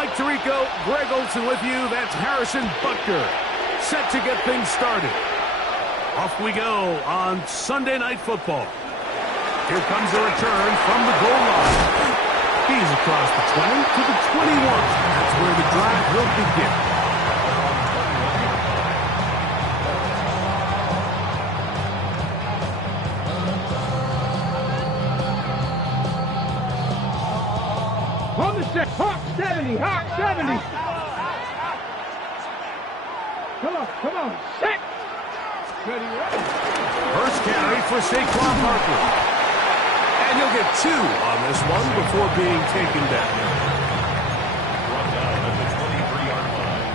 Mike Tirico, Greg Olson with you. That's Harrison Butker, set to get things started. Off we go on Sunday Night Football. Here comes a return from the goal line. He's across the 20 to the 21. That's where the drive will begin. On the set, Hawk 70, Hawk 70. Come on, set. Ready, ready. First carry for Saquon Barkley. And he'll get 2 on this one before being taken down. Run down at the 23-yard line.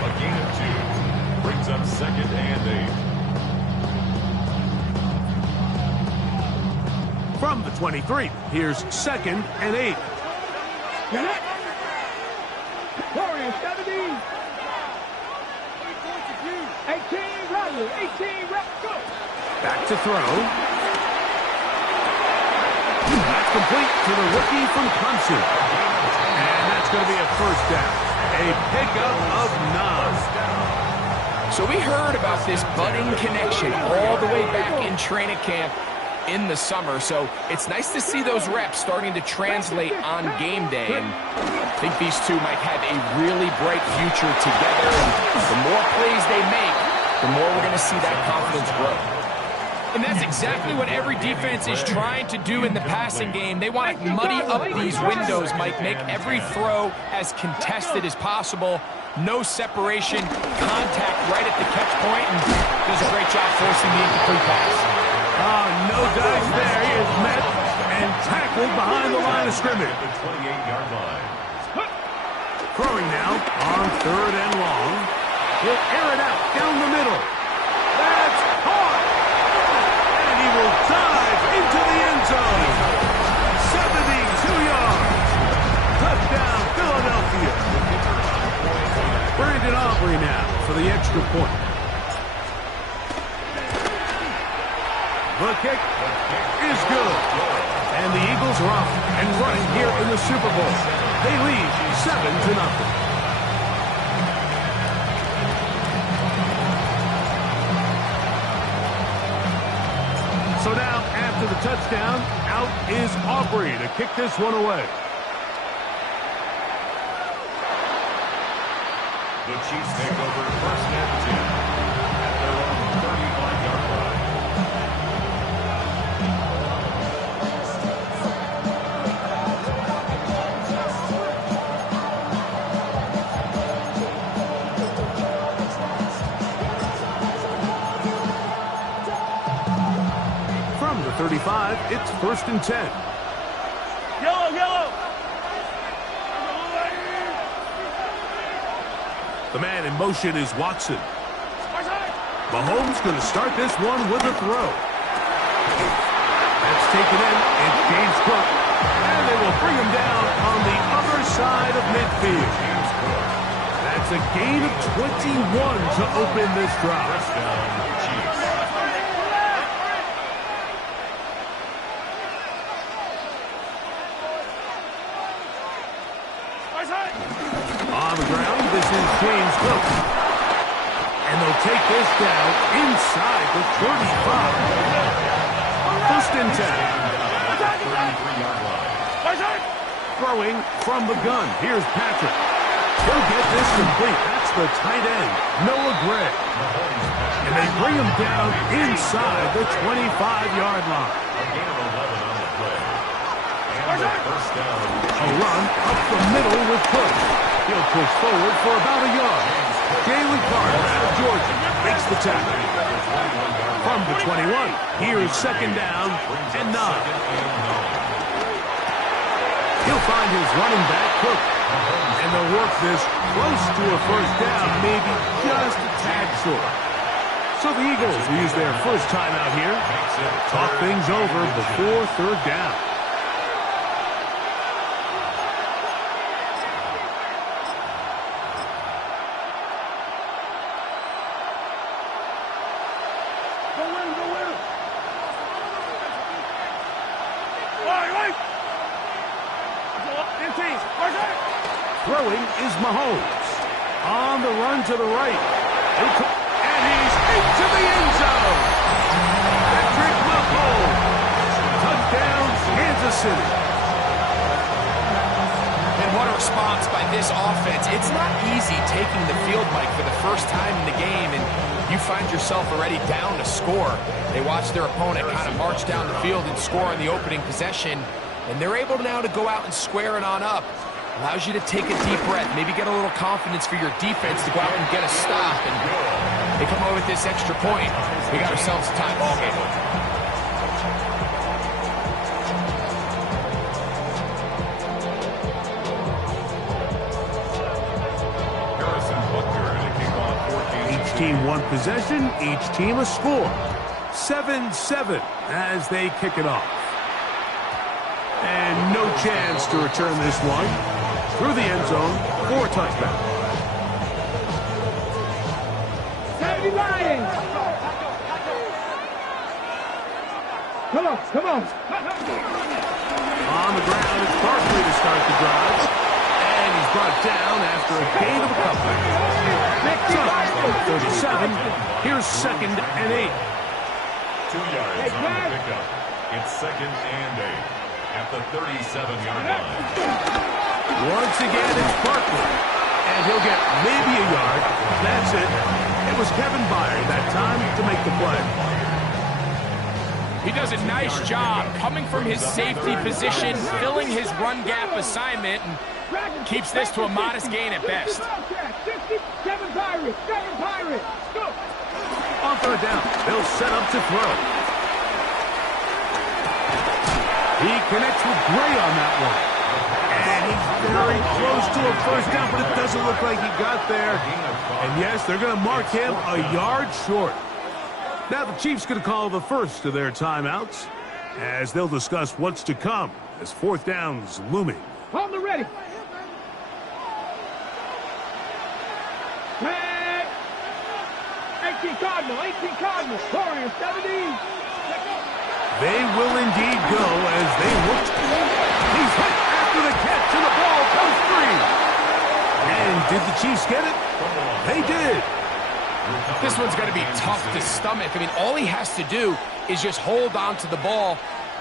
A gain of 2 brings up 2nd and 8. From the 23, here's 2nd and 8. Get it. Warrior 70. 18, Riley, 18, go. Back to throw. That's complete to the rookie from Clemson. And that's going to be a first down. A pickup of 9. So we heard about this budding connection all the way back in training camp in the summer. So it's nice to see those reps starting to translate on game day. And I think these two might have a really bright future together. And the more plays they make, the more we're going to see that confidence grow. And that's exactly what every defense is trying to do in the passing game. They want to muddy up these windows, Mike. Make every throw as contested as possible. No separation, contact right at the catch point, and does a great job forcing the incomplete pass. No dice there. He is met and tackled behind the line of scrimmage. The 28-yard line. Throwing now on 3rd and long. He'll air it out down the middle. That's caught. And he will dive into the end zone. 72 yards. Touchdown, Philadelphia. Brandon Aubrey now for the extra point. The kick is good. And the Eagles are off and running here in the Super Bowl. They lead 7-0. So now, after the touchdown, out is Aubrey to kick this one away. The Chiefs take over 1st and 10 at their own 35-yard line. From the 35, it's 1st and 10. Yellow. The man in motion is Watson. Mahomes going to start this one with a throw. That's taken in. It's James Cook. And they will bring him down on the other side of midfield. That's a gain of 21 to open this drive. First down, Chiefs. On the ground, this is James Cook. And they'll take this down inside the 35. 1st and 10. Throwing from the gun. Here's Patrick. He'll get this complete. That's the tight end, Noah Gray. And they bring him down inside the 25-yard line. A gain of 11 on the play. And the first down. A run up the middle with Cook. He'll push forward for about a yard. Jalen Carter out of Georgia makes the tackle. From the 21, here's 2nd down and 9. He'll find his running back, Cook. And they'll work this close to a first down, maybe just a tad short. So the Eagles will use their first timeout here. Talk things over before 3rd down. Throwing is Mahomes. On the run to the right. And he's into the end zone. Patrick Mahomes. Touchdown, Kansas City. And what a response by this offense. It's not easy taking the field, Mike, for the first time in the game, and you find yourself already down to score. They watch their opponent kind of march down the field and score on the opening possession, and they're able now to go out and square it on up. Allows you to take a deep breath, maybe get a little confidence for your defense to go out and get a stop, and they come away with this extra point. We got ourselves a tie ball game. Each team one possession, each team a score. 7-7 as they kick it off. And no chance to return this one. Through the end zone for a touchdown. Come on, come on. On the ground, it's Barkley to start the drive. And he's brought down after a gain of a couple. So, 37. Here's 2nd and 8. 2 yards on the pickup. It's 2nd and 8 at the 37-yard line. Once again, it's Barkley. And he'll get maybe a yard. That's it. It was Kevin Byard that time to make the play. He does a nice job coming from his safety position, filling his run gap assignment, and keeps this to a modest gain at best. On 3rd down, they'll set up to throw. He connects with Gray on that one. And he's very close to a first down, but it doesn't look like he got there. And yes, they're going to mark him a yard short. Now the Chiefs going to call the first of their timeouts as they'll discuss what's to come as 4th down's looming. On the ready. 18 Cardinal, Warriors 17. They will indeed go as they look. He's hit after the catch, and the ball comes free. And did the Chiefs get it? They did. This one's going to be tough to stomach. I mean, all he has to do is just hold on to the ball,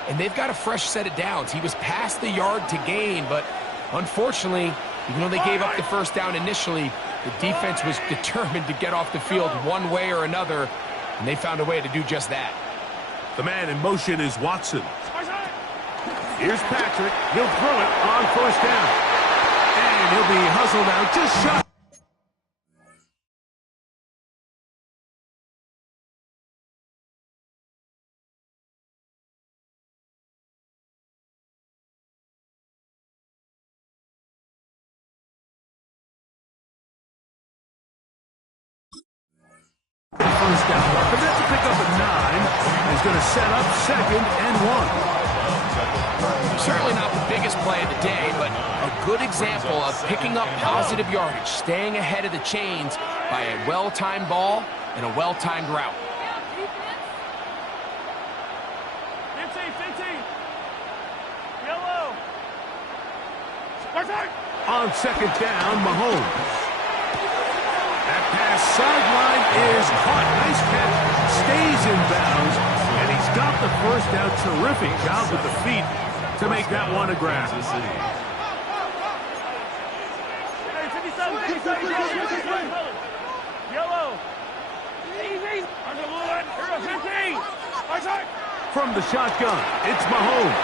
and they've got a fresh set of downs. He was past the yard to gain, but unfortunately, even though they gave up the first down initially, the defense was determined to get off the field one way or another, and they found a way to do just that. The man in motion is Watson. Here's Patrick. He'll throw it on 1st down. And he'll be hustled out just shy. First down, but that's a pick up at 9. He's going to set up 2nd and 1. Certainly not the biggest play of the day, but a good example of picking up positive yardage, staying ahead of the chains by a well-timed ball and a well-timed route. 15. Yellow. On 2nd down, Mahomes. That pass sideline is caught. Nice catch. Stays in bounds. And he's got the first down. Terrific job with the feet to make that one a grab. Yellow. From the shotgun, it's Mahomes.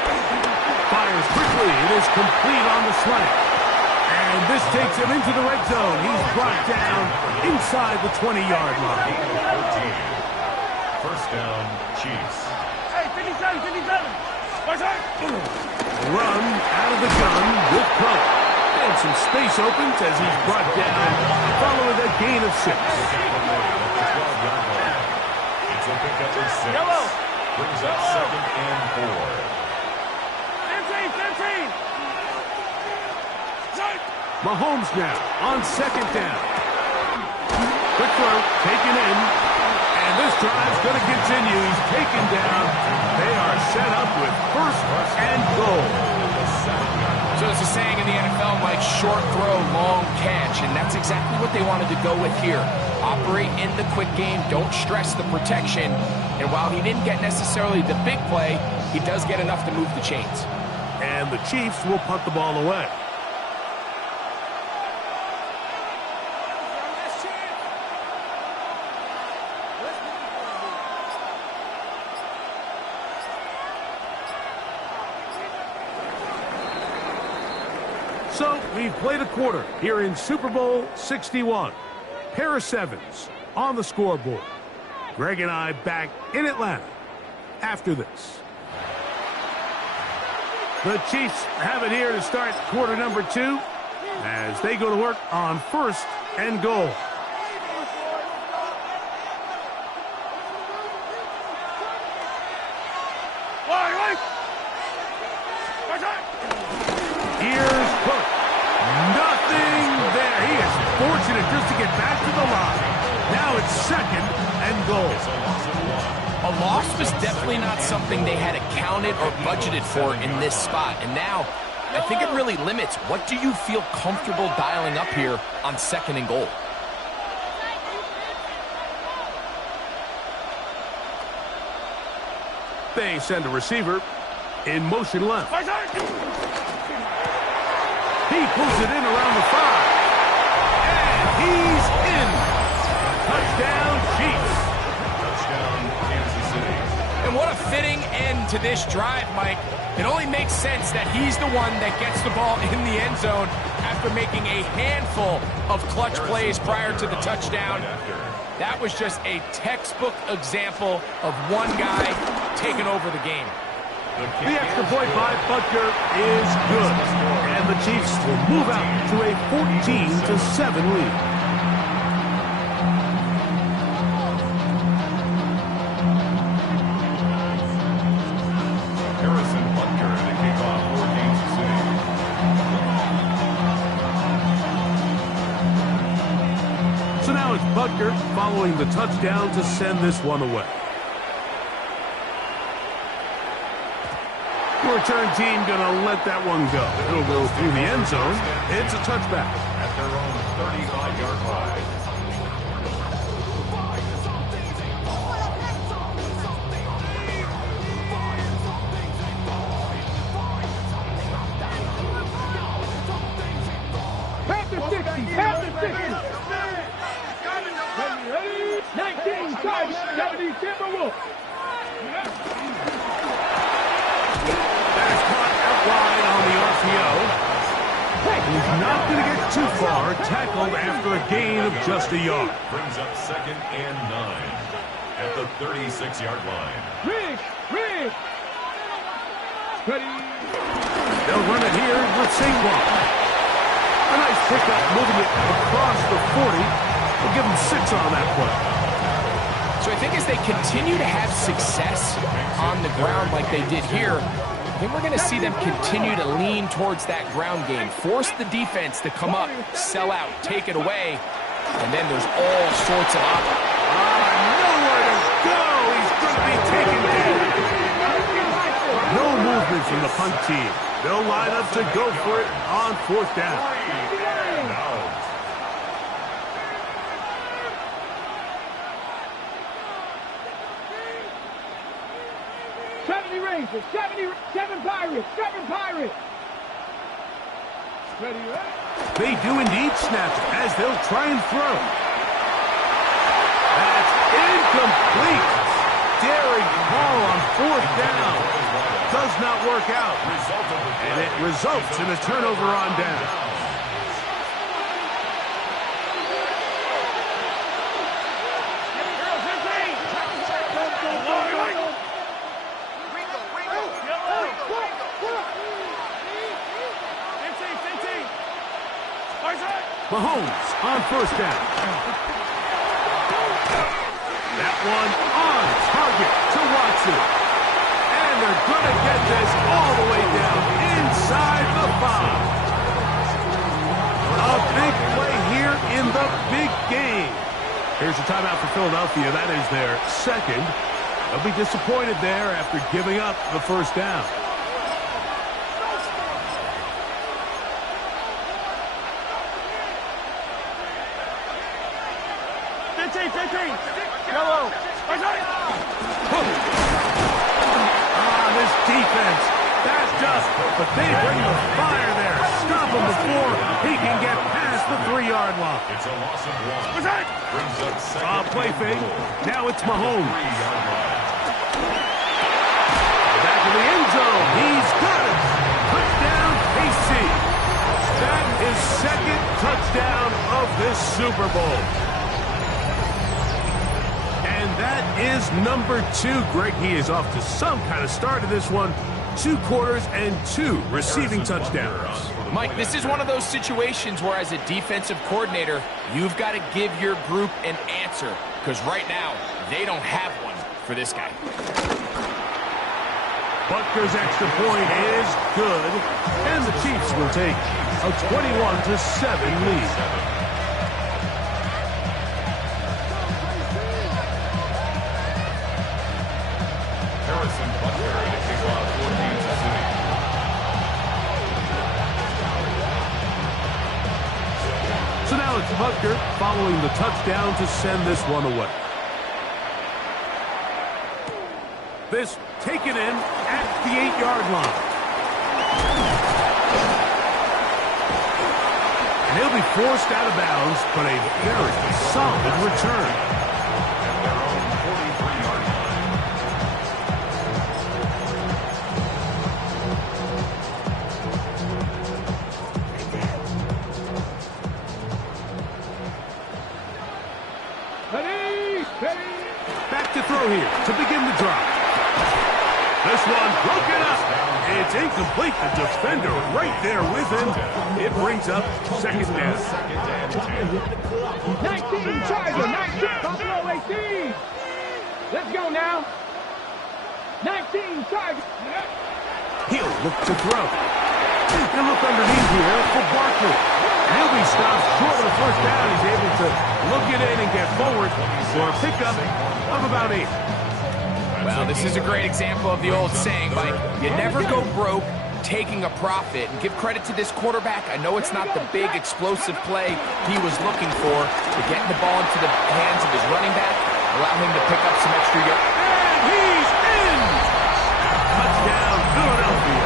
Fires quickly. It is complete on the slant. And this takes him into the red zone. He's brought down inside the 20-yard line. 1st down, Chiefs. Hey, 57. Run out of the gun with Cook. And some space opens as he's brought down following a gain of 6. It's a pickup of 6. Yellow. Brings up 2nd and 4. 15. Mahomes now on 2nd down. Quick throw, taken in. And this drive's going to continue. He's taken down. They are set up with 1st and goal. So there's a saying in the NFL, Mike, short throw, long catch, and that's exactly what they wanted to go with here. Operate in the quick game, don't stress the protection, and while he didn't get necessarily the big play, he does get enough to move the chains. And the Chiefs will punt the ball away. So, we've played a quarter here in Super Bowl 61. Pair of sevens on the scoreboard. Greg and I back in Atlanta after this. The Chiefs have it here to start quarter number 2 as they go to work on 1st and goal. Here's Cook. Nothing there. He is fortunate just to get back to the line. Now it's 2nd and goal. A loss was definitely not something they had accounted or budgeted for in this spot. And now, I think it really limits what do you feel comfortable dialing up here on 2nd and goal. They send a receiver in motion left. He pulls it in around the 5. And he's in. Touchdown, Chiefs. Touchdown, Kansas City. And what a fitting end to this drive, Mike. It only makes sense that he's the one that gets the ball in the end zone after making a handful of clutch plays prior to the touchdown. That was just a textbook example of one guy taking over the game. The extra point by Butker is good. And the Chiefs will move out to a 14-7 lead. Harrison Butker to kick off for Kansas City. So now it's Butker following the touchdown to send this one away. Return team gonna let that one go. It'll go through the end zone. It's a touchback. At their own 35-yard line. Past the 60, past the 60. 19, 70, Timberwolves. Wide on the RPO. He's not going to get too far. Tackled after a gain of just a yard. Brings up 2nd and 9 at the 36-yard line. Ready. They'll run it here with Saquon. A nice pickup, moving it across the 40. We'll give him 6 on that play. So I think as they continue to have success on the ground like they did here, I think we're going to see them continue to lean towards that ground game, force the defense to come up, sell out, take it away, and then there's all sorts of options. Nowhere to go. He's going to be taken down. No movement from the punt team. They'll line up to go for it on 4th down. Rangers, 7 Pirates. Ready. They do indeed snap it as they'll try and throw. That's incomplete. Daring ball on 4th down. Does not work out. And it results in a turnover on down. Mahomes on 1st down. That one on target to Watson. And they're going to get this all the way down inside the 5. A big play here in the big game. Here's a timeout for Philadelphia. That is their 2nd. They'll be disappointed there after giving up the 1st down. 15, 15. Yellow. This defense, that's just, but they bring the fire there. Stop him before he can get past the 3-yard line. It's a loss of 1. Brings up second. Play fake. Now it's Mahomes. 3-yard line. Back in the end zone. He's got it. Touchdown, KC. That is second touchdown of this Super Bowl. And that is number 2. Greg, he is off to some kind of start to this one. 2 quarters and 2 receiving touchdowns. Mike, this is one of those situations where as a defensive coordinator, you've got to give your group an answer. Because right now, they don't have one for this guy. Butker's extra point is good. And the Chiefs will take a 21-7 lead. So now it's Butker following the touchdown to send this one away. This taken in at the 8-yard line. And he'll be forced out of bounds, but a very solid return. Back to throw here to begin the drive. This one broken up. It's incomplete. The defender right there with him. It brings up second down. 19, Charger, 19, Buffalo 18. Let's go now. 19, Charger. He'll look to throw. And look underneath here for Barkley. He'll be stopped short of the first down. He's able to look it in and get forward for a pickup of about 8. Well, this is a great example of the old saying, Mike. You never go broke taking a profit. And give credit to this quarterback. I know it's not the big explosive play he was looking for, but getting the ball into the hands of his running back, allow him to pick up some extra yards. And he's in! Touchdown, Philadelphia.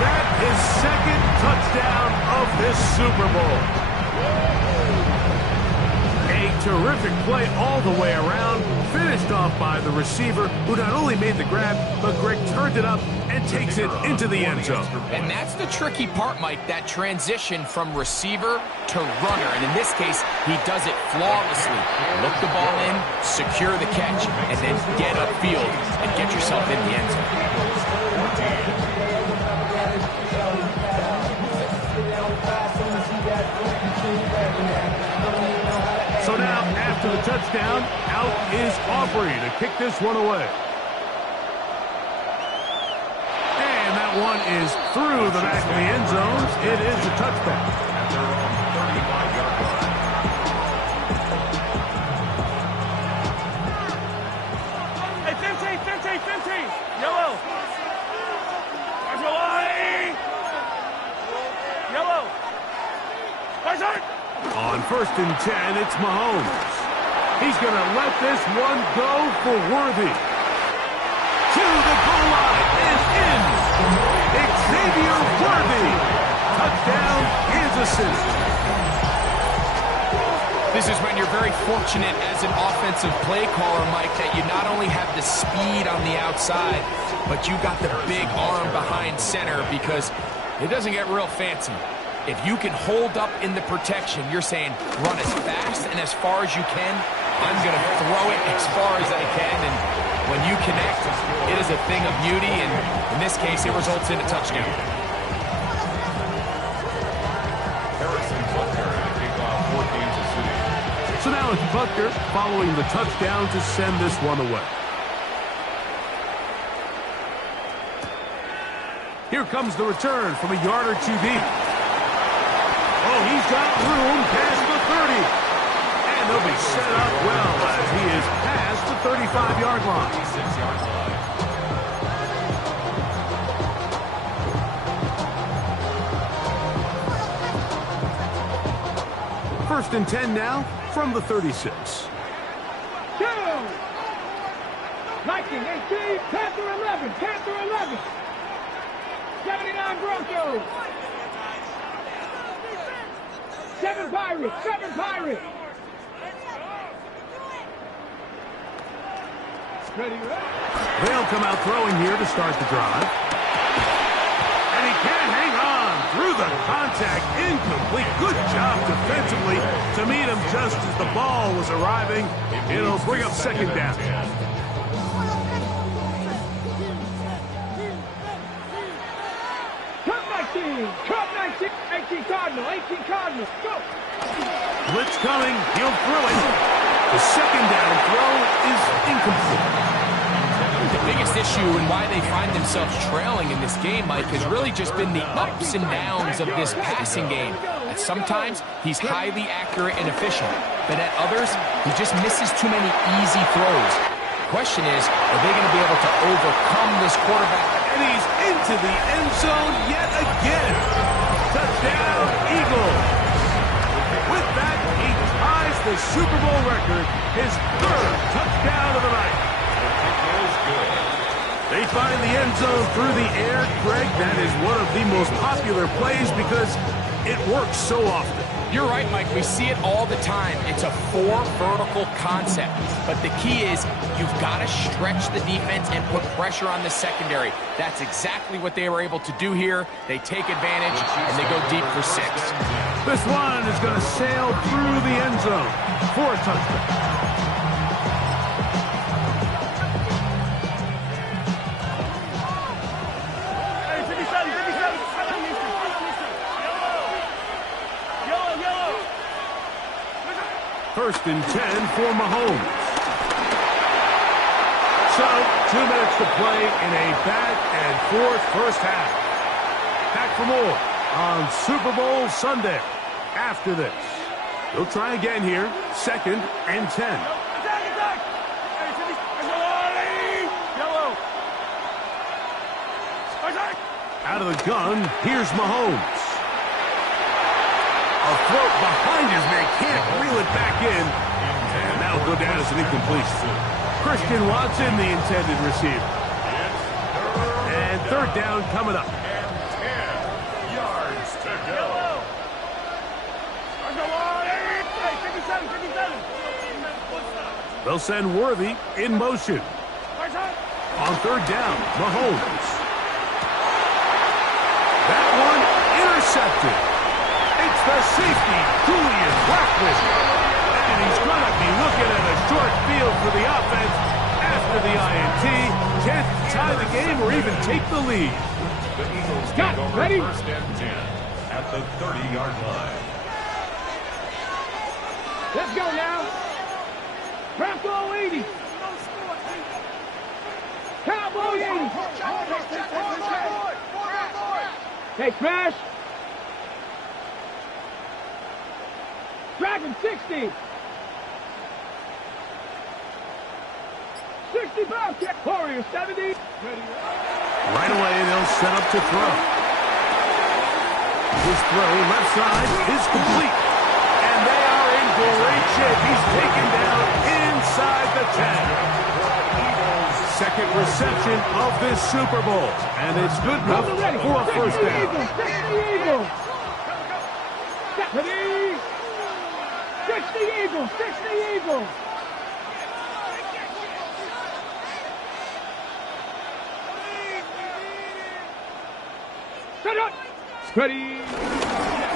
That is second touchdown of this Super Bowl. A terrific play all the way around, finished off by the receiver, who not only made the grab, but Greg turned it up and takes it into the end zone. And that's the tricky part, Mike, that transition from receiver to runner. And in this case, he does it flawlessly. Look the ball in, secure the catch, and then get upfield and get yourself in the end zone. So now, after the touchdown, out is Aubrey to kick this one away. And that one is through the back of the end zone. It is a touchback. At their own 35-yard line. Hey, 15, 15, 15. Yellow. There's a line. Yellow. There's it. On 1st and 10, it's Mahomes. He's going to let this one go for Worthy. To the goal line and in. Xavier Worthy. Touchdown, Kansas City. This is when you're very fortunate as an offensive play caller, Mike, that you not only have the speed on the outside, but you got the big arm behind center, because it doesn't get real fancy. If you can hold up in the protection, you're saying run as fast and as far as you can. I'm going to throw it as far as I can. And when you connect, it is a thing of beauty. And in this case, it results in a touchdown. So now it's Butker following the touchdown to send this one away. Here comes the return from a yard or two deep. Oh, he's got room past the 30. And they'll be set up well as he is past the 35-yard line. 36-yard line. 1st and 10 now from the 36. 2. 19-18, Panther 11, Panther 11. 79 Broncos. 7 Pirates, 7 Pirates. Ready, They'll come out throwing here to start the drive. And he can't hang on through the contact. Incomplete. Good job defensively to meet him just as the ball was arriving. It'll bring up second down. Cup 19, 18 Cardinal, 18 Cardinal, go! Blitz coming, he'll throw it. The second down throw is incomplete. The biggest issue and why they find themselves trailing in this game, Mike, has really just been the ups and downs of this passing game. At sometimes, he's highly accurate and efficient, but at others, he just misses too many easy throws. The question is, are they going to be able to overcome this quarterback? And he's into the end zone yet again. Touchdown, Eagles. With that, he ties the Super Bowl record, his 3rd touchdown of the night. They find the end zone through the air. Greg, that is one of the most popular plays because it works so often. You're right, Mike. We see it all the time. It's a 4 vertical concept. But the key is you've got to stretch the defense and put pressure on the secondary. That's exactly what they were able to do here. They take advantage, and they go deep for 6. This one is going to sail through the end zone for a touchdown. First and 10 for Mahomes. So, 2 minutes to play in a back-and-forth first half. Back for more on Super Bowl Sunday. After this, they'll try again here. 2nd and 10. Out of the gun, here's Mahomes. A throw behind his man, can't reel it back in. And that'll go down as an incompletion. Christian Watson, the intended receiver. And 3rd down coming up. 10 yards to go. They'll send Worthy in motion. On 3rd down, Mahomes. That one intercepted. It's the safety, Julian Blackman. And he's going to be looking at a short field for the offense after the INT. Can't tie the game or even take the lead. The Eagles Got take over ready. 1st and 10 at the 30-yard line. Let's go now. Bronco 80. Cowboy 80. Hey, Crash. Dragon 60. 65. Warrior 70. Right away, they'll set up to throw. His throw, left side, is complete. And they are in great shape. He's taken down inside the 10. Second reception of this Super Bowl. And it's good enough for a first down. 60 Eagles. 60. 60 Eagles. 60 Eagles. Set up. Ready.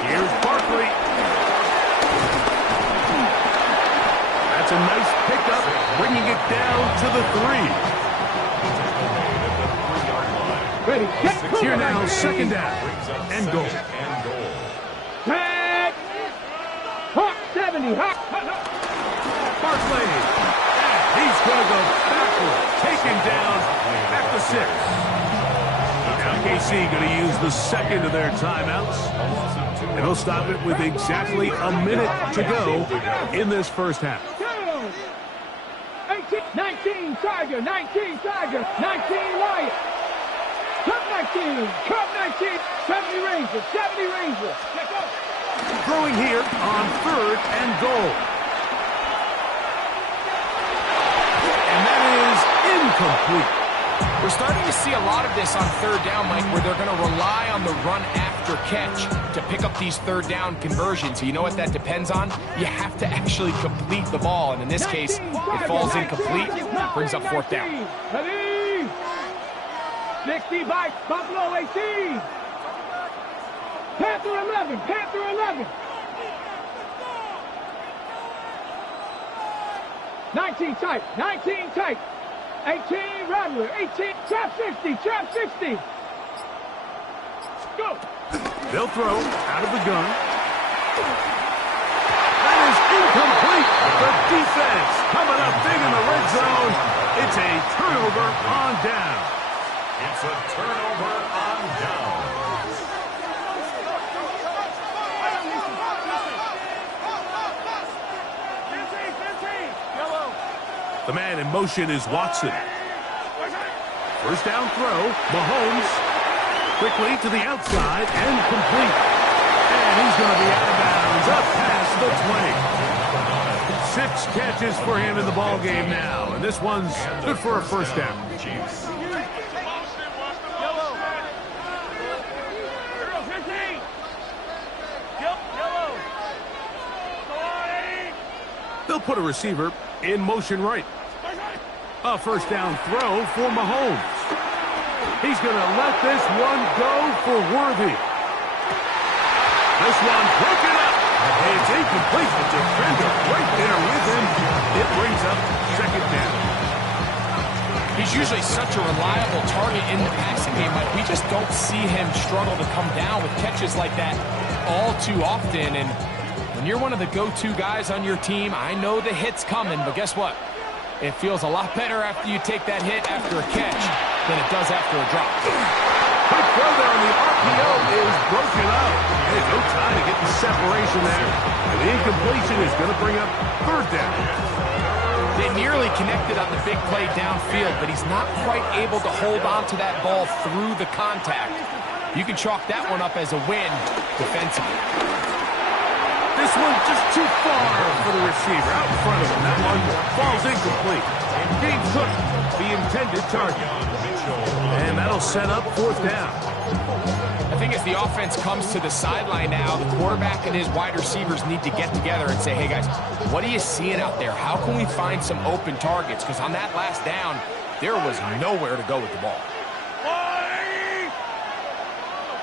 Here's Barkley. That's a nice pickup, bringing it down to the 3. Ready. Here now, 2nd down and goal. Tag. Hawk 70. Hawk. Barkley. And he's going to go backward, taken down at the 6. Now KC going to use the second of their timeouts. And they'll stop it with exactly a minute to go in this first half. 18, 19 Tiger, 19 Tiger, 19 Lion. Cup 19, Cup 19, 70 Rangers, 70 Rangers. Let's go. Throwing here on 3rd and goal. incomplete. We're starting to see a lot of this on third down, Mike, where they're going to rely on the run after catch to pick up these third down conversions. So you know what that depends on? You have to actually complete the ball, and in this case, it falls incomplete, brings up fourth down. Ready? 60 by Buffalo 18. Panther 11, Panther 11. 19 tight, 19 tight. 18 Rattler, 18, trap 60, trap 60. Go. They'll throw out of the gun. That is incomplete. The defense coming up big in the red zone. It's a turnover on down. It's a turnover on down. The man in motion is Watson. First down throw, Mahomes quickly to the outside and complete. And he's going to be out of bounds up past the 20. 6 catches for him in the ball game now, and this one's good for a first down. They'll put a receiver in motion right. A first down throw for Mahomes. He's going to let this one go for Worthy. This one broken up. It's incomplete. The defender right there with him. It brings up second down. He's usually such a reliable target in the passing game, but we just don't see him struggle to come down with catches like that all too often. And when you're one of the go-to guys on your team, I know the hit's coming, but guess what? It feels a lot better after you take that hit after a catch than it does after a drop. Quick throw there, and the RPO is broken up. There's no time to get the separation there. And the incompletion is going to bring up third down. They nearly connected on the big play downfield, but he's not quite able to hold on to that ball through the contact. You can chalk that one up as a win defensively. This one just too far for the receiver out in front of him. That one falls incomplete. Game took the intended target. And that'll set up fourth down. I think as the offense comes to the sideline now, the quarterback and his wide receivers need to get together and say, hey guys, what are you seeing out there? How can we find some open targets? Because on that last down, there was nowhere to go with the ball.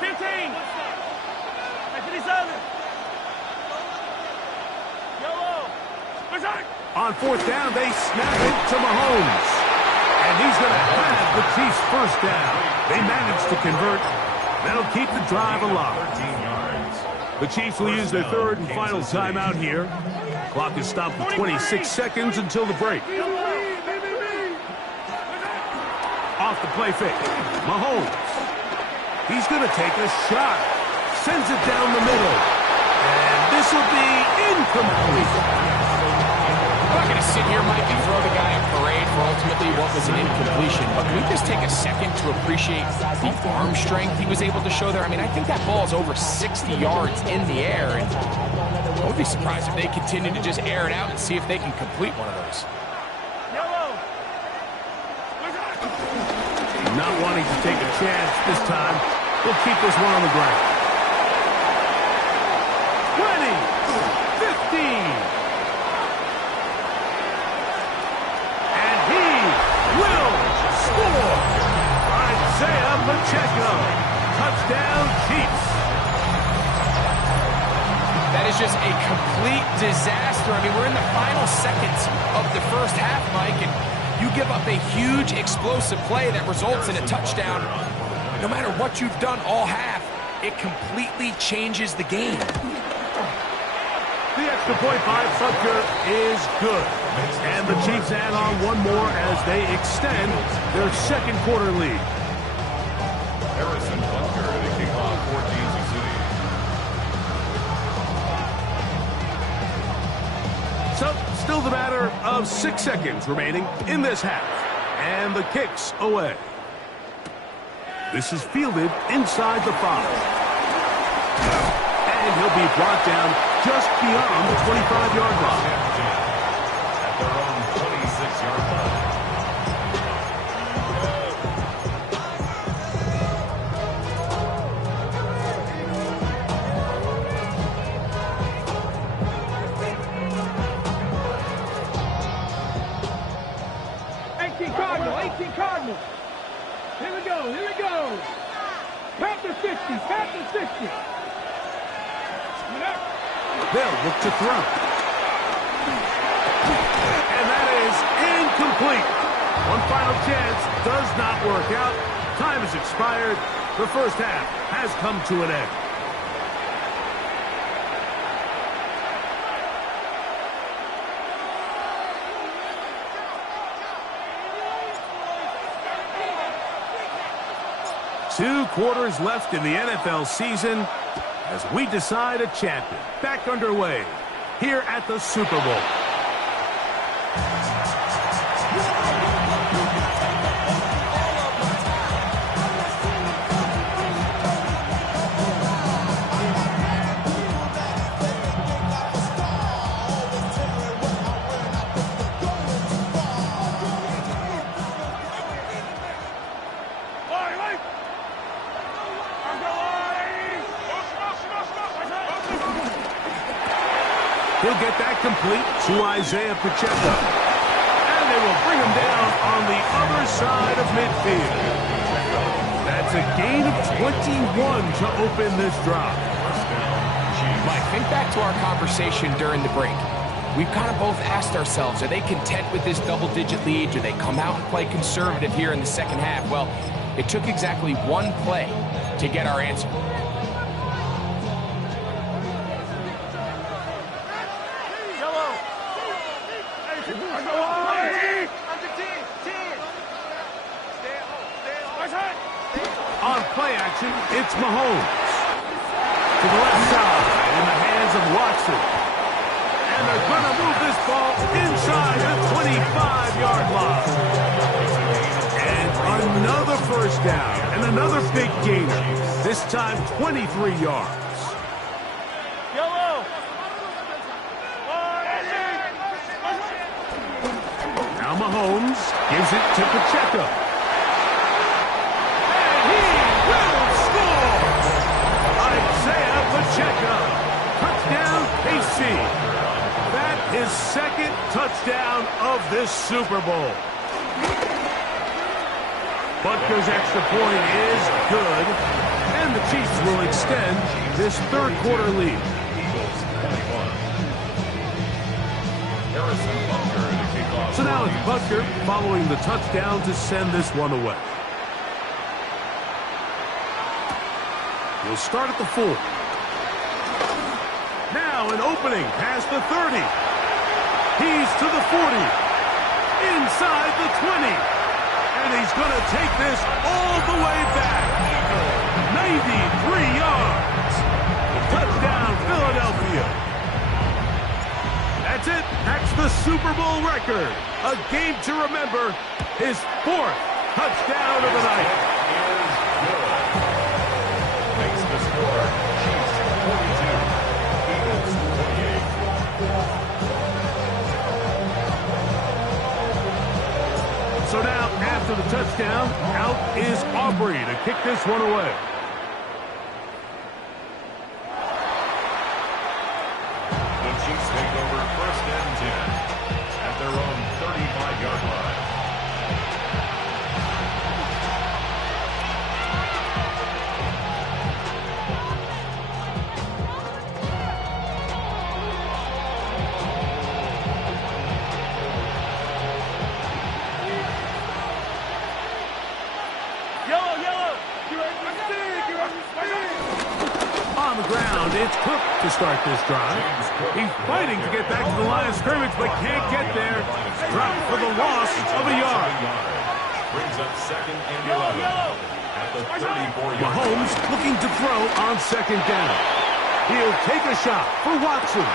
15. 57. On fourth down, they snap it to Mahomes. And he's going to have the Chiefs first down. They managed to convert. That'll keep the drive alive. 13 yards. The Chiefs will use their third and final timeout here. Clock is stopped for 26 seconds until the break. Off the play fake. Mahomes. He's going to take a shot. Sends it down the middle. And this will be incomplete. I'm not going to sit here, Mike, and throw the guy a parade for ultimately what was an incompletion, but can we just take a second to appreciate the arm strength he was able to show there? I mean, I think that ball is over 60 yards in the air, and I would be surprised if they continue to just air it out and see if they can complete one of those. Not wanting to take a chance this time, we'll keep this one on the ground. 20, 15. Isaiah Pacheco. Touchdown, Chiefs. That is just a complete disaster. I mean, we're in the final seconds of the first half, Mike, and you give up a huge explosive play that results in a touchdown. No matter what you've done all half, it completely changes the game. The extra point by Butker is good. And the Chiefs add on one more as they extend their second quarter lead. Harrison Butker to kick off for Kansas City. So, still the matter of 6 seconds remaining in this half. And the kick's away. This is fielded inside the 5. And he'll be brought down just beyond the 25-yard line. At their own 26-yard line. the 60. Past the 60. They'll look to throw. And that is incomplete. One final chance does not work out. Time has expired. The first half has come to an end. Two quarters left in the NFL season as we decide a champion. Back underway here at the Super Bowl. He'll get that complete to Isaiah Pacheco. And they will bring him down on the other side of midfield. That's a gain of 21 to open this drive. Mike, think back to our conversation during the break. We've kind of both asked ourselves, are they content with this double-digit lead? Do they come out and play conservative here in the second half? Well, it took exactly one play to get our answer. On play action, it's Mahomes. To the left side, in the hands of Watson. And they're going to move this ball inside the 25-yard line. And another first down, and another big gainer. This time, 23 yards. Now Mahomes gives it to Pacheco. Pacheco, touchdown KC. That is second touchdown of this Super Bowl. Butker's extra point is good, and the Chiefs will extend this third quarter lead. So now it's Butker following the touchdown to send this one away. He'll start at the 4. Now an opening past the 30. He's to the 40. Inside the 20. And he's going to take this all the way back. 93 yards. Touchdown, Philadelphia. That's it. That's the Super Bowl record. A game to remember. His 4th touchdown of the night. Makes the score Chiefs 42. So now, after the touchdown, out is Aubrey to kick this one away. The Chiefs take over 1st and 10 at their own 35-yard line. On the ground, it's Cook to start this drive. He's fighting to get back to the line of scrimmage, but can't get there. Dropped for the loss of a yard. Brings up 2nd and 11 at the 34-yard line. Mahomes looking to throw on 2nd down. He'll take a shot for Watson.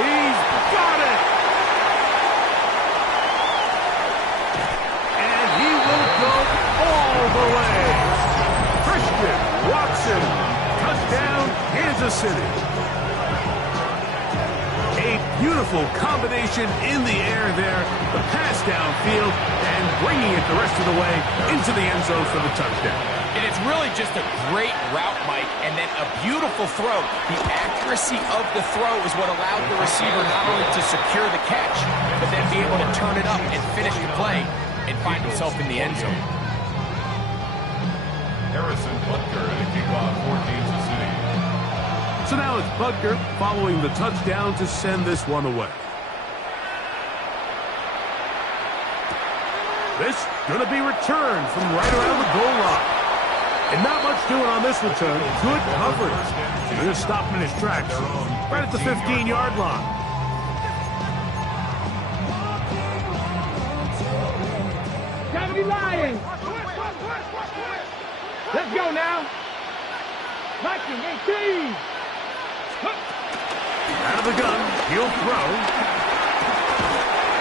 He's got it. And he will go all the way. Christian Watson. Touchdown, Kansas City. A beautiful combination in the air there. The pass downfield and bringing it the rest of the way into the end zone for the touchdown. And it's really just a great route, Mike, and then a beautiful throw. The accuracy of the throw is what allowed the receiver not only to secure the catch, but then be able to turn it up and finish the play and find himself in the end zone. Harrison Butker to kick off for Kansas City. So now it's Butker following the touchdown to send this one away. This going to be returned from right around the goal line. And not much doing on this return. Good coverage. They're going to stop him in his tracks right at the 15-yard line. Lions. Let's go now. 19-18. Out of the gun, he'll throw.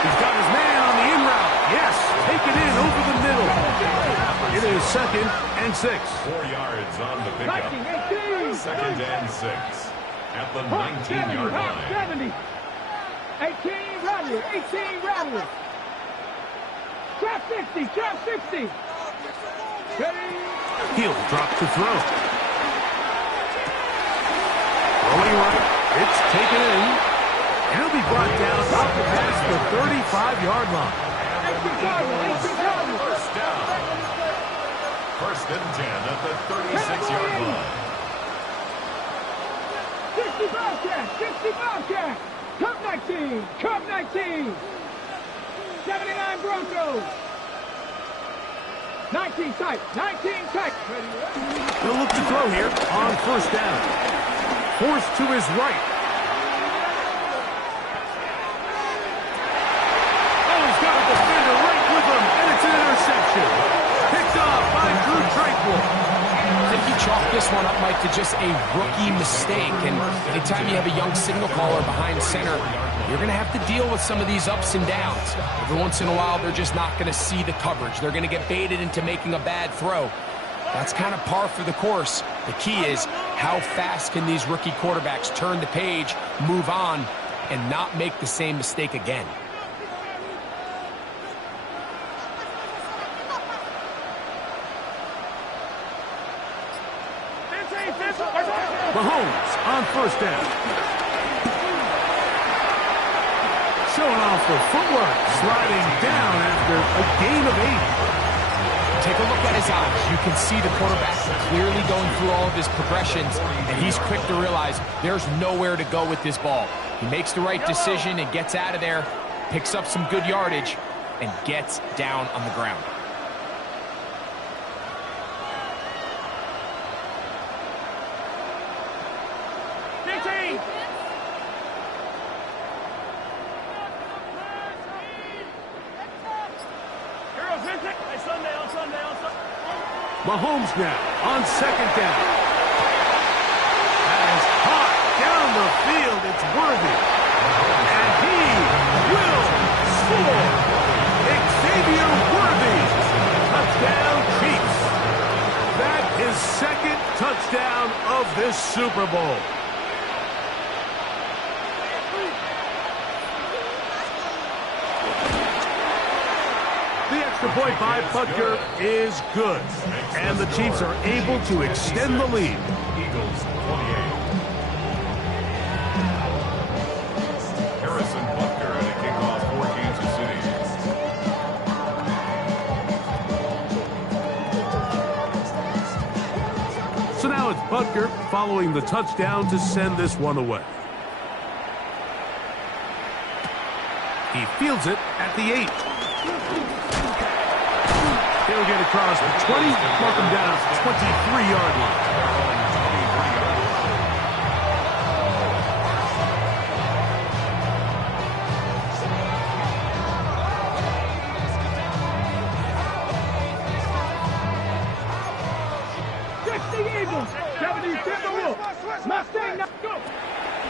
He's got his man on the in route. Yes, take it in over the middle. It is 2nd and 6. 4 yards on the pickup. 19-18. 2nd and 6 at the 19-yard line. 70. 18 Rattler. 18 Rattler. Trap 60. Trap 60. He'll drop to throw. Throwing right. It's taken in. And he'll be brought down off the past the 35-yard line. First down. 1st and 10 at the 36-yard line. 60 Bobcat. 60 Bobcat. Cup 19. Cup 19. 79 Broncos. 19 tight. 19 tight. He'll look to throw here on 1st down. Forced to his right. Oh, he's got a defender right with him, and it's an interception. Picked off by Drew Tranquil. I think he chalked this one up, Mike, to just a rookie mistake. And anytime you have a young signal caller behind center, you're going to have to deal with some of these ups and downs. Every once in a while, they're just not going to see the coverage. They're going to get baited into making a bad throw. That's kind of par for the course. The key is how fast can these rookie quarterbacks turn the page, move on, and not make the same mistake again. Mahomes on 1st down. Showing off the footwork, sliding down after a gain of 8. Take a look at his eyes. You can see the quarterback clearly going through all of his progressions, and he's quick to realize there's nowhere to go with this ball. He makes the right decision and gets out of there, picks up some good yardage, and gets down on the ground. Mahomes now on 2nd down. Has caught down the field. It's Worthy. And he will score. Xavier Worthy. Touchdown Chiefs. That is 2nd touchdown of this Super Bowl. The point by Butker is good, and the Chiefs are able to extend the lead. Eagles 28. Harrison Butker at a kickoff for Kansas City. So now it's Butker following the touchdown to send this one away. He fields it at the 8. He'll get across the 20, mark him down at the 23-yard line.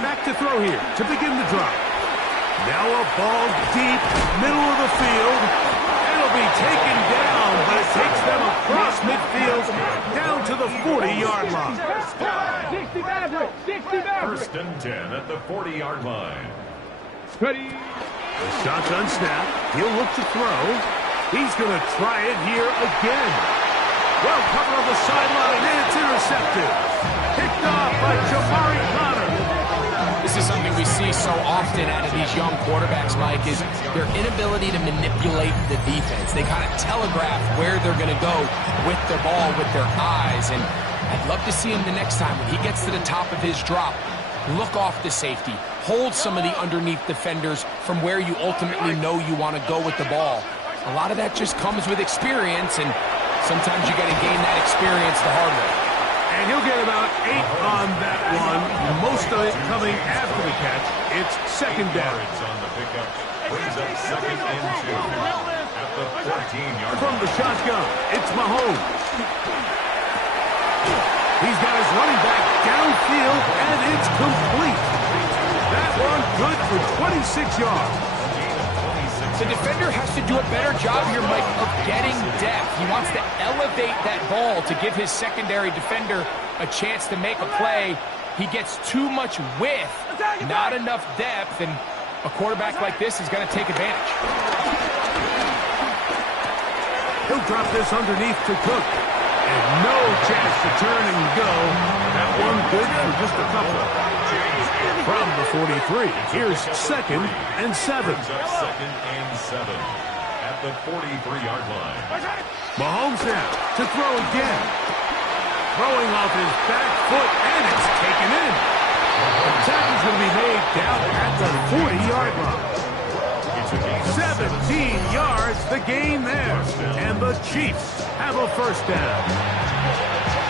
Back to throw here to begin the drive. Now a ball deep, middle of the field. It'll be taken down, but it takes them across midfield down to the 40-yard line. 1st and 10 at the 40-yard line. Ready. The shotgun snap. He'll look to throw. He's going to try it here again. Well covered on the sideline, and it's intercepted. Picked off by Jamari Connor. This is something we see so often out of these young quarterbacks, Mike, is their inability to manipulate the defense. They kind of telegraph where they're going to go with their ball, with their eyes. And I'd love to see him the next time when he gets to the top of his drop. Look off the safety. Hold some of the underneath defenders from where you ultimately know you want to go with the ball. A lot of that just comes with experience, and sometimes you got to gain that experience the hard way. And he'll get about 8 on that one. Most of it coming after the catch. It's second down. On the pickup. Brings up second and 2 at the 14-yard line. From the shotgun, it's Mahomes. He's got his running back downfield, and it's complete. That one good for 26 yards. The defender has to do a better job here, Mike, of getting depth. He wants to elevate that ball to give his secondary defender a chance to make a play. He gets too much width, not enough depth, and a quarterback like this is going to take advantage. He'll drop this underneath to Cook. And no chance to turn and go. That one good for just a couple. From the 43, here's second and 7. Second and 7 at the 43-yard line. Mahomes now to throw again. Throwing off his back foot, and it's taken in. The tackle's going to be made down at the 40-yard line. 17 yards, the gain there. And the Chiefs have a first down.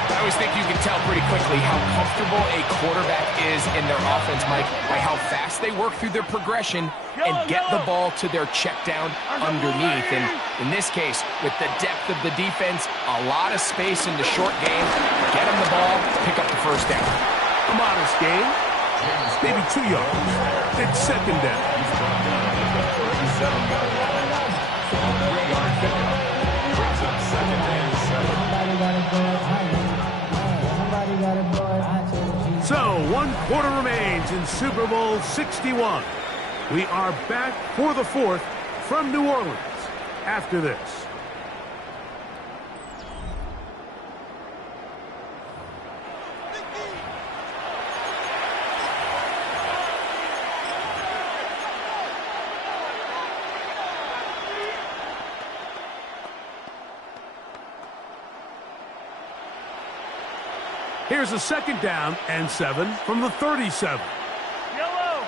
I always think you can tell pretty quickly how comfortable a quarterback is in their offense, Mike, by how fast they work through their progression and get the ball to their check down underneath. And in this case, with the depth of the defense, a lot of space in the short game, get them the ball, pick up the first down. A modest gain, maybe 2 yards. It's second down. So, 1 quarter remains in Super Bowl 61. We are back for the 4th from New Orleans after this. Here's a second down and 7 from the 37. Yellow.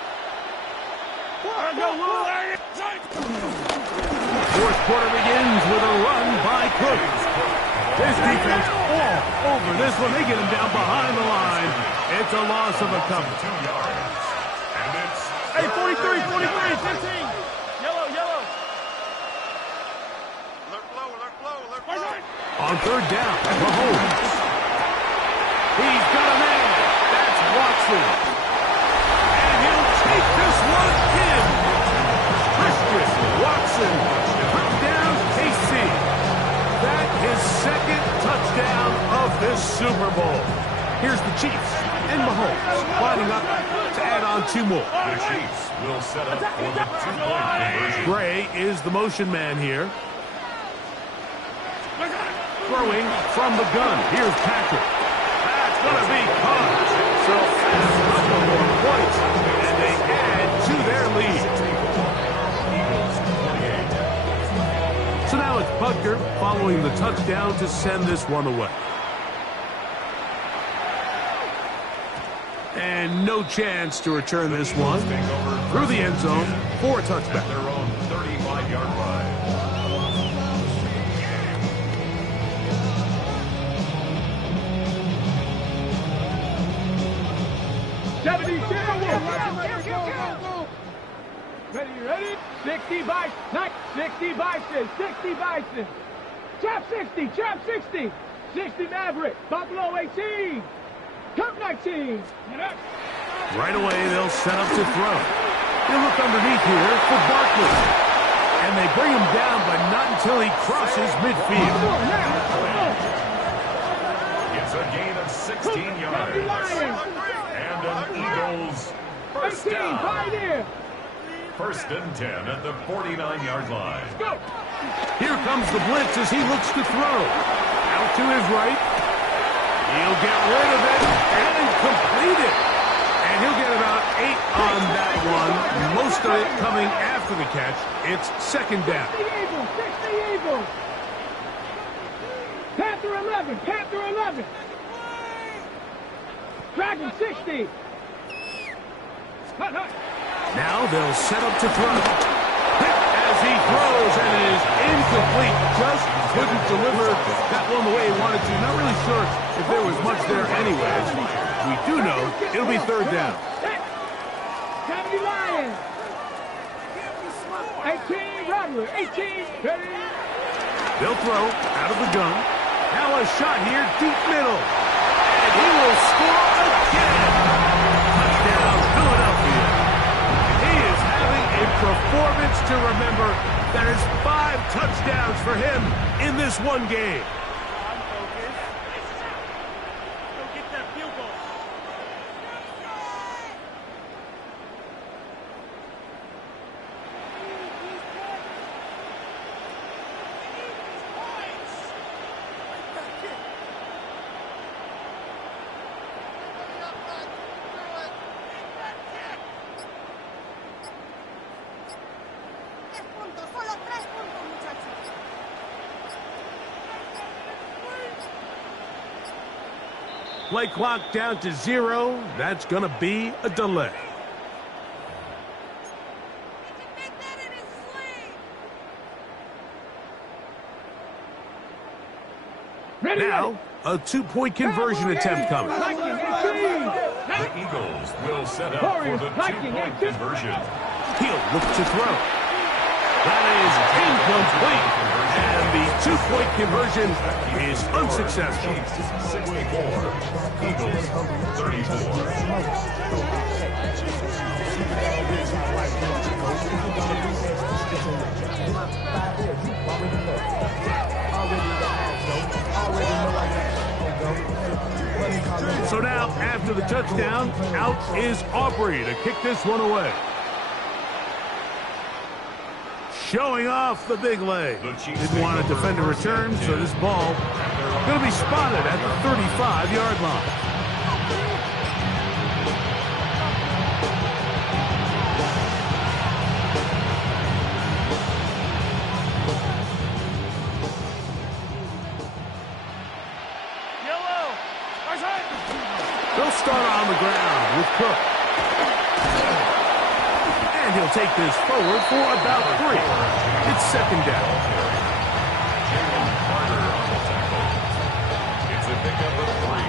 Fourth quarter begins with a run by Cook. This defense all over this one. They get him down behind the line. It's a loss of a couple. 2 yards. And it's Hey, 43, 43, 15. Yellow, yellow. On third down, Mahomes. He's got a man. That's Watson. And he'll take this one in. Christian Watson put down KC. That is second touchdown of this Super Bowl. Here's the Chiefs and Mahomes lining up to add on 2 more. the Chiefs will set up for the 2-point conversion. Gray is the motion man here. Throwing from the gun. Here's Patrick. That's going to be caught. So a couple more points, and they add to their lead. So now it's Butker following the touchdown to send this one away. And no chance to return this one through the end zone for a touchback. At their own 35-yard line. Ready? 60 Bison, 60 Bison, 60 Bison. Trap 60, trap 60. 60 Maverick, Buffalo 18. Cup 19. Right away, they'll set up to throw. They look underneath here for Barkley. And they bring him down, but not until he crosses midfield. It's a gain of 16 yards. And an Eagles first 18, down. Pioneer. First and 10 at the 49-yard line. Go. Here comes the blitz as he looks to throw. Out to his right. He'll get rid of it and complete it. And He'll get about 8 on that one. Most of it coming after the catch. It's second down. 60 Eagles, 60 Eagles. Panther 11, Panther 11. Dragon 60. Hut, hut. Now they'll set up to throw. As he throws, and it is incomplete. Just couldn't deliver that one the way he wanted to. Not really sure if there was much there anyways. We do know it'll be third down. 70 Lions. 18 Rattler, 18. Ready? They'll throw out of the gun. Now a shot here, deep middle. And he will score again. Touchdown, Philadelphia. He is having a performance to remember. That is 5 touchdowns for him in this one game. Solo 3 puntos, muchachos. Play clock down to 0. That's going to be a delay. Now, a 2-point conversion attempt coming. The Eagles will set up for the 2-point conversion. He'll look to throw. That is incomplete. And the 2-point conversion is unsuccessful. 64. Eagles 34. So now, after the touchdown, out is Aubrey to kick this one away. Showing off the big leg. Didn't want to defend a return, so this ball going to be spotted at the 35-yard line. They'll start on the ground with Cook. And he'll take this forward for about 3. It's second down. It's a pickup of 3.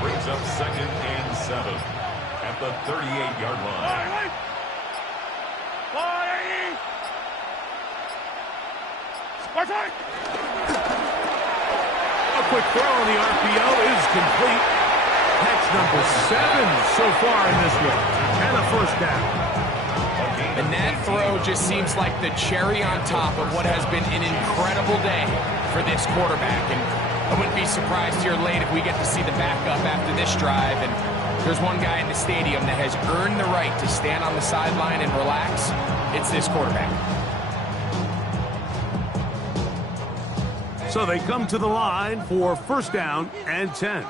Brings up second and 7 at the 38-yard line. A quick throw on the RPO is complete. Catch number 7 so far in this one. And a first down. And that throw just seems like the cherry on top of what has been an incredible day for this quarterback. And I wouldn't be surprised here late if we get to see the backup after this drive. And there's one guy in the stadium that has earned the right to stand on the sideline and relax. It's this quarterback. So they come to the line for first down and 10.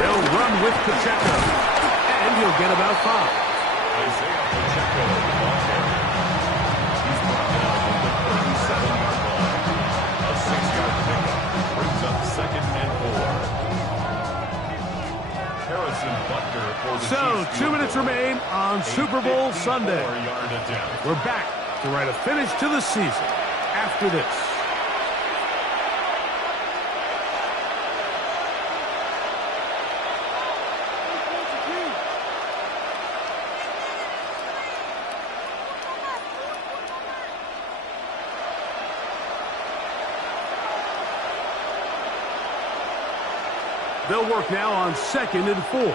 They'll run with Pacheco, and he'll get about 5. Isaiah Pacheco on carry. He's brought down from the 37-yard line. A 6-yard pickup brings up second and 4. Harrison Butker for the So, Chiefs. 2 minutes remain on Super Bowl Sunday. 54-yard attempt. We're back to write a finish to the season after this. They'll work now on second and 4.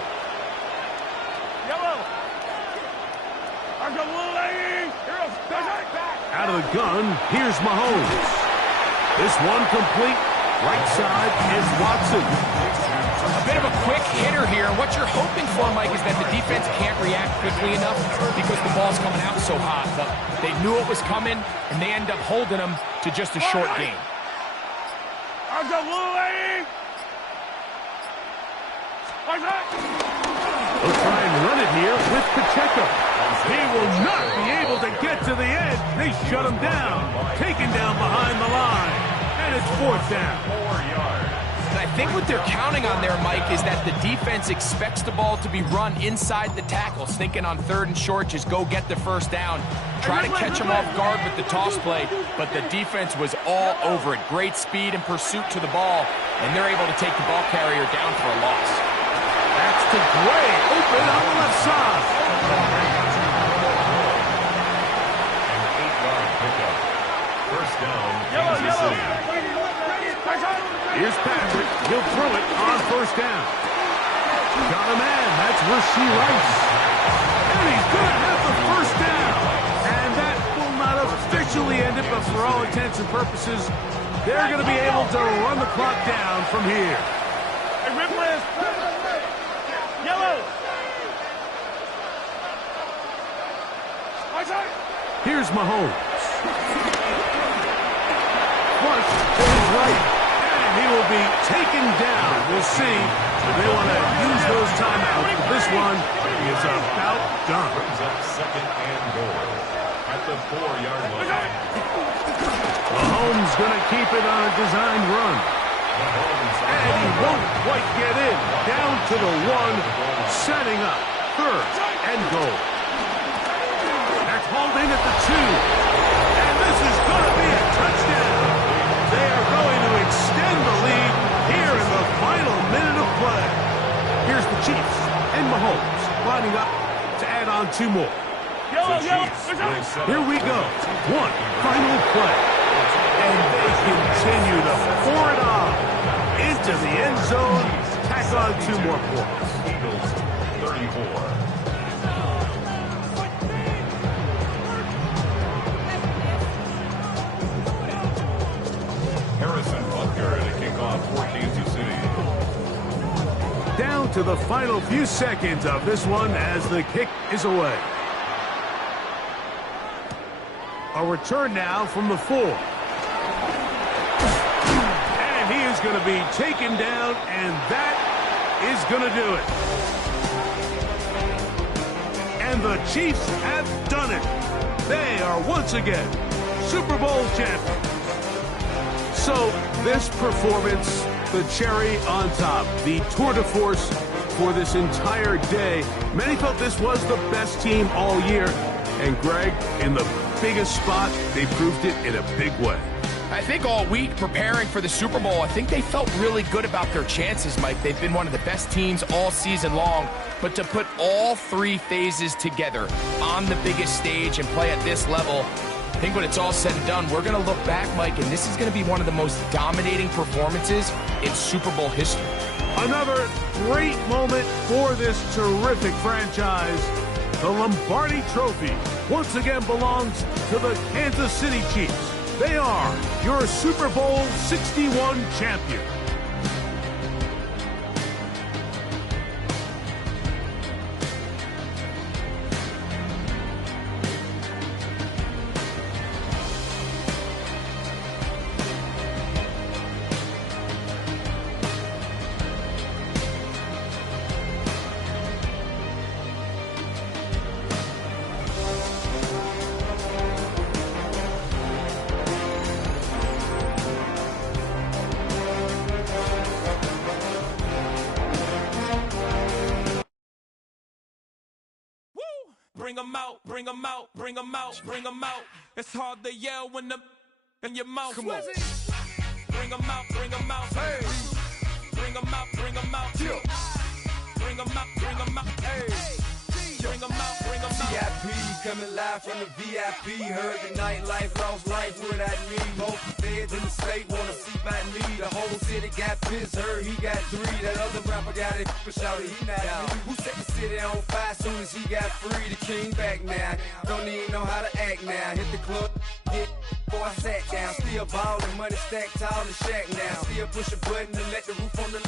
Out of the gun, here's Mahomes. This one complete. Right side is Watson. A bit of a quick hitter here. What you're hoping for, Mike, is that the defense can't react quickly enough because the ball's coming out so hot. But they knew it was coming, and they end up holding them to just a short game. They'll try and run it here with Pacheco. He will not be able to get to the edge. They shut him down. Taken down behind the line. And it's 4th down. 4 yards. And I think what they're counting on there, Mike, is that the defense expects the ball to be run inside the tackles, thinking on 3rd and short, just go get the 1st down. Try to catch them off guard with the toss play, but the defense was all over it. Great speed and pursuit to the ball, and they're able to take the ball carrier down for a loss. That's to Gray, open on the left side. An 8-yard pickup. First down, Kansas City. Here's Patrick. He'll throw it on 1st down. Got a man. That's Rasheed Rice. And he's going to have the 1st down. And that will not officially end it, but for all intents and purposes, they're going to be able to run the clock down from here. Here's Mahomes. Flush to his right. And he will be taken down. We'll see if they want to use those timeouts. This one is about done. Brings up 2nd and goal at the 4-yard line. Mahomes going to keep it on a designed run. And he won't quite get in. Down to the 1, setting up 3rd and goal. That's hauled in at the 2. And this is going to be a touchdown. They are going to extend the lead here in the final minute of play. Here's the Chiefs and Mahomes lining up to add on 2 more. Here we go. 1 final play. And they continue to pour it on into the end zone. Tack on 2 more points. Eagles 34. Harrison Butker to kick off for Kansas City. Down to the final few seconds of this one as the kick is away. A return now from the 4. And he is going to be taken down, and that is going to do it. And the Chiefs have done it. They are once again Super Bowl champions. So this performance, the cherry on top, the tour de force for this entire day. Many felt this was the best team all year. And Greg, in the biggest spot, they proved it in a big way. I think all week preparing for the Super Bowl, I think they felt really good about their chances, Mike. They've been one of the best teams all season long. But to put all 3 phases together on the biggest stage and play at this level, I think when it's all said and done, we're going to look back, Mike, and this is going to be one of the most dominating performances in Super Bowl history. Another great moment for this terrific franchise. The Lombardi Trophy once again belongs to the Kansas City Chiefs. They are your Super Bowl 61 champion. Bring 'em out, bring 'em out, bring 'em out, bring 'em out. It's hard to yell when the in your mouth. Come on. Bring 'em out, bring 'em out. Hey. Bring 'em out, bring 'em out. Yeah. Bring 'em out, bring 'em out. Hey. Bring 'em out, bring 'em out. VIP coming live from the VIP. Heard the nightlife, lost life without me. Both feds in the state wanna see about me. The whole city got pissed, heard he got 3. That other rapper got it, but shouted he not out. Who set the city on fire soon as he got free? The king back now, don't even know how to act now. Hit the club, get before I sat down. Still ballin', money stacked tall and shack now. Still push a button to let the roof on the